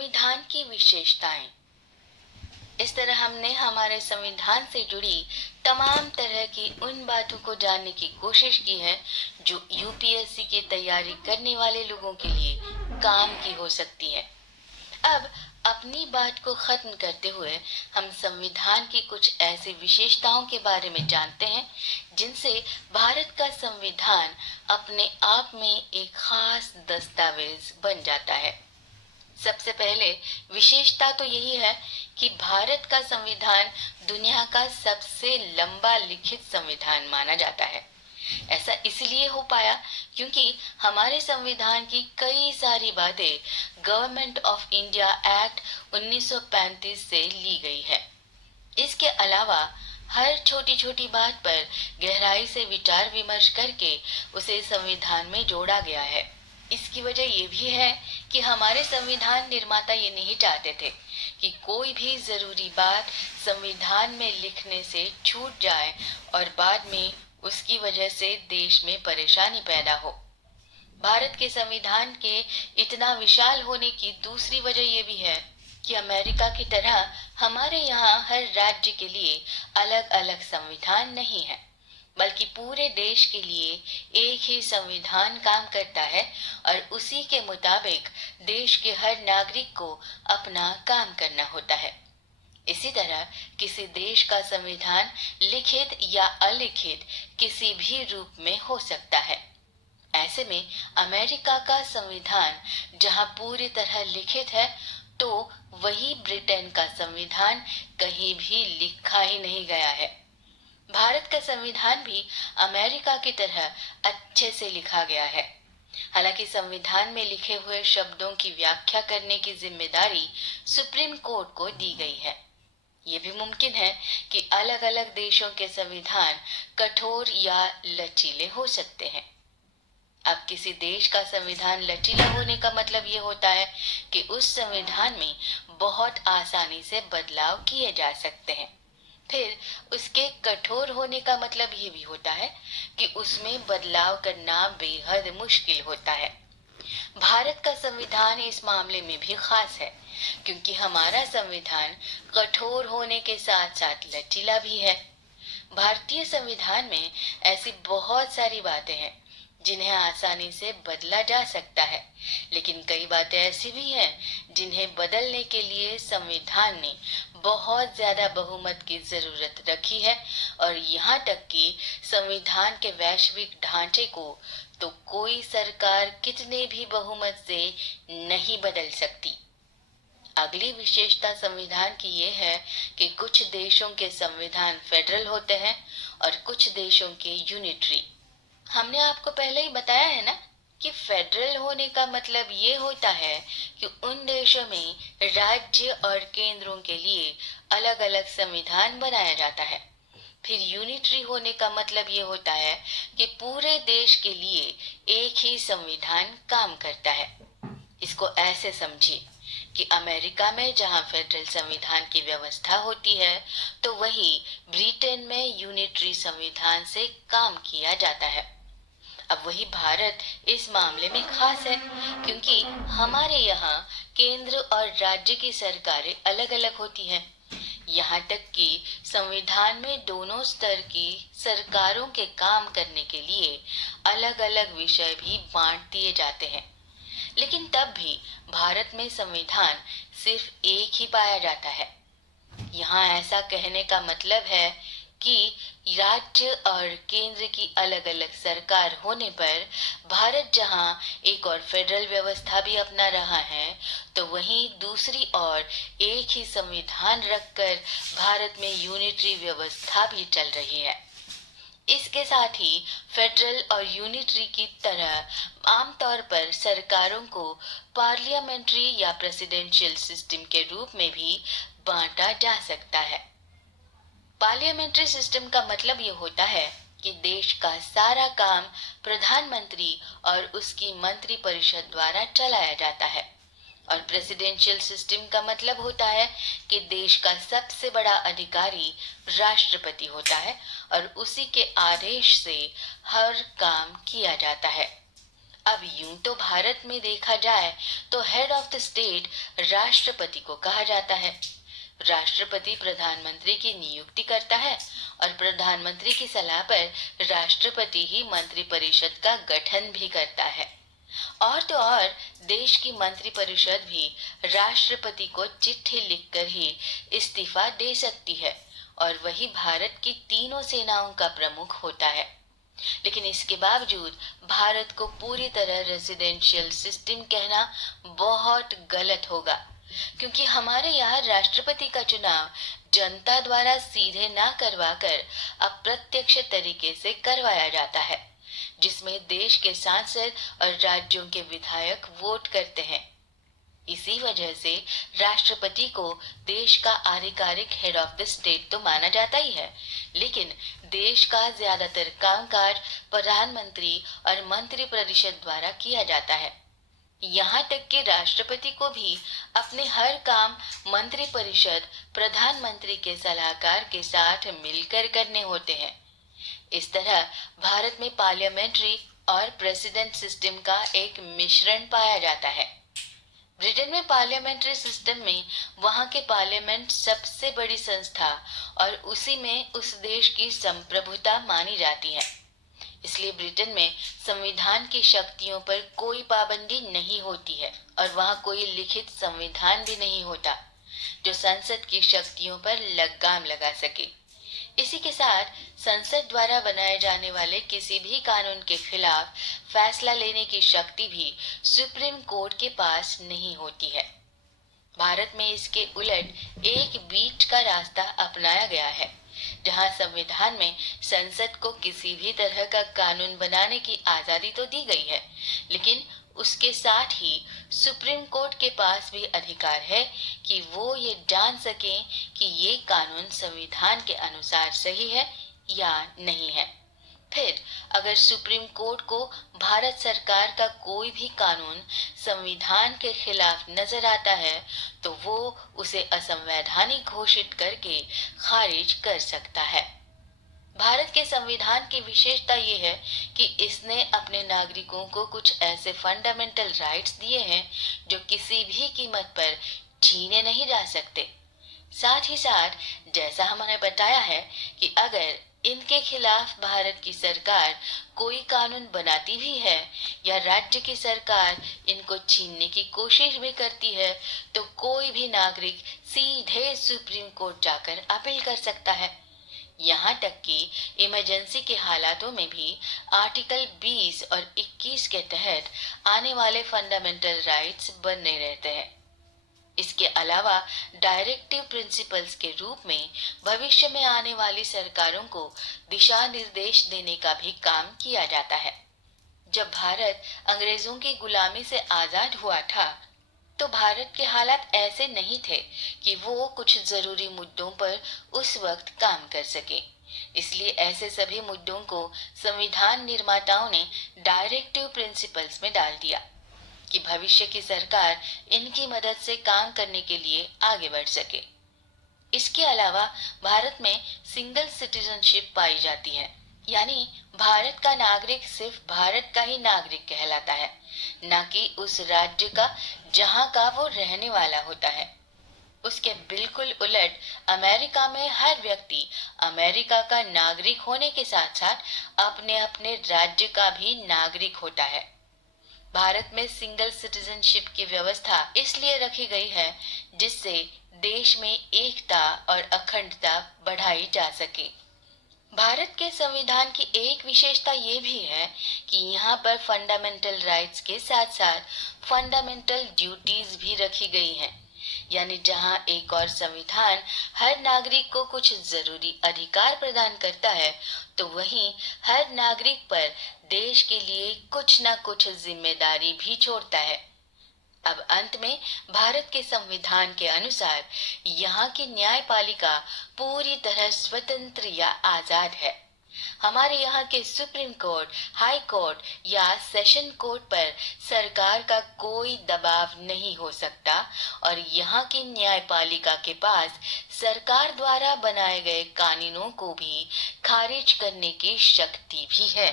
संविधान की विशेषताएं। इस तरह हमने हमारे संविधान से जुड़ी तमाम तरह की उन बातों को जानने की कोशिश की है जो यूपीएससी की तैयारी करने वाले लोगों के लिए काम की हो सकती है। अब अपनी बात को खत्म करते हुए हम संविधान की कुछ ऐसी विशेषताओं के बारे में जानते हैं जिनसे भारत का संविधान अपने आप में एक खास दस्तावेज बन जाता है। सबसे पहले विशेषता तो यही है कि भारत का संविधान दुनिया का सबसे लंबा लिखित संविधान माना जाता है। ऐसा इसलिए हो पाया क्योंकि हमारे संविधान की कई सारी बातें गवर्नमेंट ऑफ इंडिया एक्ट 1935 से ली गई है। इसके अलावा हर छोटी छोटी बात पर गहराई से विचार विमर्श करके उसे संविधान में जोड़ा गया है। इसकी वजह ये भी है कि हमारे संविधान निर्माता ये नहीं चाहते थे कि कोई भी जरूरी बात संविधान में लिखने से छूट जाए और बाद में उसकी वजह से देश में परेशानी पैदा हो। भारत के संविधान के इतना विशाल होने की दूसरी वजह ये भी है कि अमेरिका की तरह हमारे यहाँ हर राज्य के लिए अलग अलग संविधान नहीं है, बल्कि पूरे देश के लिए एक ही संविधान काम करता है और उसी के मुताबिक देश के हर नागरिक को अपना काम करना होता है। इसी तरह किसी देश का संविधान लिखित या अलिखित किसी भी रूप में हो सकता है। ऐसे में अमेरिका का संविधान जहां पूरी तरह लिखित है, तो वही ब्रिटेन का संविधान कहीं भी लिखा ही नहीं गया है। भारत का संविधान भी अमेरिका की तरह अच्छे से लिखा गया है। हालांकि संविधान में लिखे हुए शब्दों की व्याख्या करने की जिम्मेदारी सुप्रीम कोर्ट को दी गई है। ये भी मुमकिन है कि अलग अलग देशों के संविधान कठोर या लचीले हो सकते हैं। अब किसी देश का संविधान लचीला होने का मतलब ये होता है कि उस संविधान में बहुत आसानी से बदलाव किए जा सकते हैं। फिर उसके कठोर होने का मतलब ये भी होता है कि उसमें बदलाव करना बेहद मुश्किल होता है। भारत का संविधान इस मामले में भी खास है क्योंकि हमारा संविधान कठोर होने के साथ साथ लचीला भी है। भारतीय संविधान में ऐसी बहुत सारी बातें हैं जिन्हें आसानी से बदला जा सकता है, लेकिन कई बातें ऐसी भी हैं जिन्हें बदलने के लिए संविधान ने बहुत ज्यादा बहुमत की जरूरत रखी है और यहाँ तक कि संविधान के वैश्विक ढांचे को तो कोई सरकार कितने भी बहुमत से नहीं बदल सकती। अगली विशेषता संविधान की ये है कि कुछ देशों के संविधान फेडरल होते हैं और कुछ देशों के यूनिटरी। हमने आपको पहले ही बताया है ना कि फेडरल होने का मतलब ये होता है कि उन देशों में राज्य और केंद्रों के लिए अलग अलग संविधान बनाया जाता है। फिर यूनिटरी होने का मतलब ये होता है कि पूरे देश के लिए एक ही संविधान काम करता है। इसको ऐसे समझिए कि अमेरिका में जहां फेडरल संविधान की व्यवस्था होती है, तो वही ब्रिटेन में यूनिटरी संविधान से काम किया जाता है। अब वही भारत इस मामले में खास है क्योंकि हमारे यहाँ केंद्र और राज्य की सरकारें अलग अलग होती हैं। यहाँ तक कि संविधान में दोनों स्तर की सरकारों के काम करने के लिए अलग अलग विषय भी बांट दिए जाते हैं। लेकिन तब भी भारत में संविधान सिर्फ एक ही पाया जाता है। यहाँ ऐसा कहने का मतलब है कि राज्य और केंद्र की अलग अलग सरकार होने पर भारत जहां एक और फेडरल व्यवस्था भी अपना रहा है, तो वहीं दूसरी ओर एक ही संविधान रखकर भारत में यूनिटरी व्यवस्था भी चल रही है। इसके साथ ही फेडरल और यूनिटरी की तरह आमतौर पर सरकारों को पार्लियामेंट्री या प्रेसिडेंशियल सिस्टम के रूप में भी बांटा जा सकता है। पार्लियामेंट्री सिस्टम का मतलब ये होता है कि देश का सारा काम प्रधानमंत्री और उसकी मंत्री परिषद द्वारा चलाया जाता है और प्रेसिडेंशियल सिस्टम का मतलब होता है कि देश का सबसे बड़ा अधिकारी राष्ट्रपति होता है और उसी के आदेश से हर काम किया जाता है। अब यूं तो भारत में देखा जाए तो हेड ऑफ द स्टेट राष्ट्रपति को कहा जाता है। राष्ट्रपति प्रधानमंत्री की नियुक्ति करता है और प्रधानमंत्री की सलाह पर राष्ट्रपति ही मंत्रिपरिषद का गठन भी करता है। और तो और देश की मंत्रिपरिषद भी राष्ट्रपति को चिट्ठी लिखकर ही इस्तीफा दे सकती है और वही भारत की तीनों सेनाओं का प्रमुख होता है। लेकिन इसके बावजूद भारत को पूरी तरह रेजिडेंशियल सिस्टम कहना बहुत गलत होगा, क्योंकि हमारे यहाँ राष्ट्रपति का चुनाव जनता द्वारा सीधे ना करवाकर अप्रत्यक्ष तरीके से करवाया जाता है, जिसमें देश के सांसद और राज्यों के विधायक वोट करते हैं। इसी वजह से राष्ट्रपति को देश का आधिकारिक हेड ऑफ द स्टेट तो माना जाता ही है, लेकिन देश का ज्यादातर कामकाज प्रधानमंत्री और मंत्रिपरिषद द्वारा किया जाता है। यहाँ तक कि राष्ट्रपति को भी अपने हर काम मंत्रिपरिषद प्रधानमंत्री के सलाहकार के साथ मिलकर करने होते हैं। इस तरह भारत में पार्लियामेंट्री और प्रेसिडेंट सिस्टम का एक मिश्रण पाया जाता है। ब्रिटेन में पार्लियामेंट्री सिस्टम में वहां के पार्लियामेंट सबसे बड़ी संस्था और उसी में उस देश की संप्रभुता मानी जाती है। इसलिए ब्रिटेन में संविधान की शक्तियों पर कोई पाबंदी नहीं होती है और वहां कोई लिखित संविधान भी नहीं होता जो संसद की शक्तियों पर लगाम लगा सके। इसी के साथ संसद द्वारा बनाए जाने वाले किसी भी कानून के खिलाफ फैसला लेने की शक्ति भी सुप्रीम कोर्ट के पास नहीं होती है। भारत में इसके उलट एक बीच का रास्ता अपनाया गया है, जहां संविधान में संसद को किसी भी तरह का कानून बनाने की आजादी तो दी गई है, लेकिन उसके साथ ही सुप्रीम कोर्ट के पास भी अधिकार है कि वो ये जान सकें कि ये कानून संविधान के अनुसार सही है या नहीं है। फिर अगर सुप्रीम कोर्ट को भारत सरकार का कोई भी कानून संविधान के खिलाफ नजर आता है तो वो उसे असंवैधानिक घोषित करके खारिज कर सकता है। भारत के संविधान की विशेषता ये है कि इसने अपने नागरिकों को कुछ ऐसे फंडामेंटल राइट्स दिए हैं जो किसी भी कीमत पर छीने नहीं जा सकते। साथ ही साथ जैसा हमने बताया है कि अगर इनके खिलाफ भारत की सरकार कोई कानून बनाती भी है या राज्य की सरकार इनको छीनने की कोशिश भी करती है तो कोई भी नागरिक सीधे सुप्रीम कोर्ट जाकर अपील कर सकता है। यहाँ तक कि इमरजेंसी के हालातों में भी आर्टिकल 20 और 21 के तहत आने वाले फंडामेंटल राइट्स बने रहते हैं। इसके अलावा डायरेक्टिव प्रिंसिपल्स के रूप में भविष्य में आने वाली सरकारों को दिशा निर्देश देने का भी काम किया जाता है। जब भारत अंग्रेजों की गुलामी से आजाद हुआ था तो भारत के हालात ऐसे नहीं थे कि वो कुछ जरूरी मुद्दों पर उस वक्त काम कर सके। इसलिए ऐसे सभी मुद्दों को संविधान निर्माताओं ने डायरेक्टिव प्रिंसिपल्स में डाल दिया कि भविष्य की सरकार इनकी मदद से काम करने के लिए आगे बढ़ सके। इसके अलावा भारत में सिंगल सिटीजनशिप पाई जाती है, यानी भारत का नागरिक सिर्फ भारत का ही नागरिक कहलाता है, न कि उस राज्य का जहां का वो रहने वाला होता है। उसके बिल्कुल उलट अमेरिका में हर व्यक्ति अमेरिका का नागरिक होने के साथ साथ अपने अपने राज्य का भी नागरिक होता है। भारत में सिंगल सिटीजनशिप की व्यवस्था इसलिए रखी गई है जिससे देश में एकता और अखंडता बढ़ाई जा सके। भारत के संविधान की एक विशेषता ये भी है कि यहाँ पर फंडामेंटल राइट्स के साथ साथ फंडामेंटल ड्यूटीज भी रखी गई हैं, यानी जहाँ एक और संविधान हर नागरिक को कुछ जरूरी अधिकार प्रदान करता है तो वहीं हर नागरिक पर देश के लिए कुछ न कुछ जिम्मेदारी भी छोड़ता है। अब अंत में भारत के संविधान के अनुसार यहाँ की न्यायपालिका पूरी तरह स्वतंत्र या आजाद है। हमारे यहाँ के सुप्रीम कोर्ट, हाई कोर्ट या सेशन कोर्ट पर सरकार का कोई दबाव नहीं हो सकता और यहाँ की न्यायपालिका के पास सरकार द्वारा बनाए गए कानूनों को भी खारिज करने की शक्ति भी है।